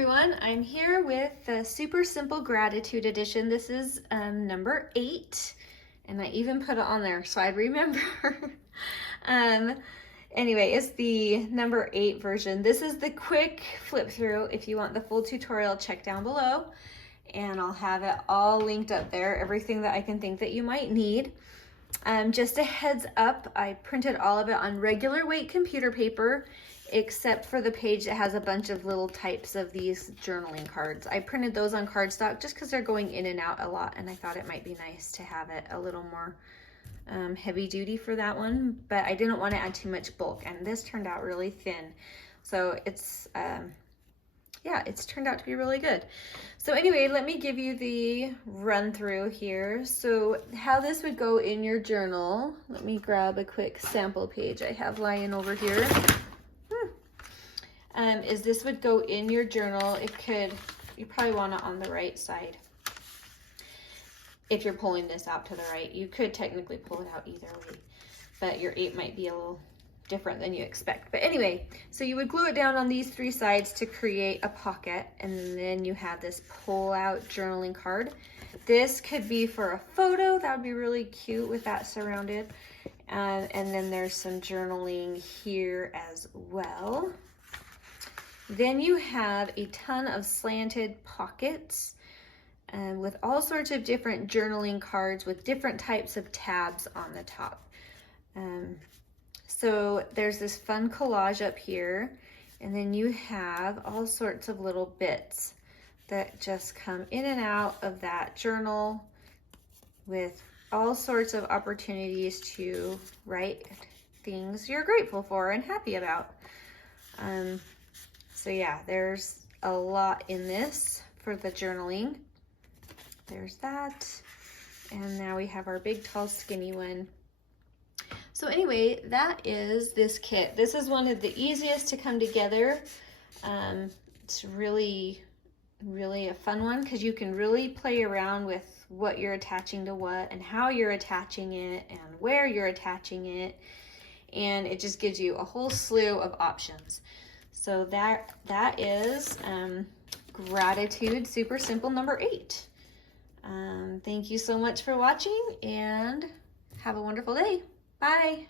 everyone, I'm here with the Super Simple Gratitude Edition. This is number 8, and I even put it on there so I'd remember. Anyway, it's the number 8 version. This is the quick flip through. If you want the full tutorial, check down below, and I'll have it all linked up there, everything that I can think that you might need. Just a heads up, I printed all of it on regular weight computer paper, except for the page that has a bunch of little types of these journaling cards. I printed those on cardstock just because they're going in and out a lot, and I thought it might be nice to have it a little more heavy duty for that one, but I didn't want to add too much bulk, and this turned out really thin. So it's, yeah, it's turned out to be really good. So anyway, let me give you the run through here. So how this would go in your journal, let me grab a quick sample page I have lying over here. Is this would go in your journal. It could, you probably want it on the right side. If you're pulling this out to the right, you could technically pull it out either way, but your 8 might be a little different than you expect. But anyway, so you would glue it down on these 3 sides to create a pocket, and then you have this pull out journaling card. This could be for a photo. That would be really cute with that surrounded. And then there's some journaling here as well. Then you have a ton of slanted pockets with all sorts of different journaling cards with different types of tabs on the top. So there's this fun collage up here, and then you have all sorts of little bits that just come in and out of that journal with all sorts of opportunities to write things you're grateful for and happy about. So yeah, there's a lot in this for the journaling. There's that. And now we have our big, tall, skinny one. So anyway, that is this kit. This is one of the easiest to come together. It's really a fun one because you can really play around with what you're attaching to what and how you're attaching it and where you're attaching it. And it just gives you a whole slew of options. So that is Gratitude Super Simple number 8. Thank you so much for watching, and have a wonderful day. Bye.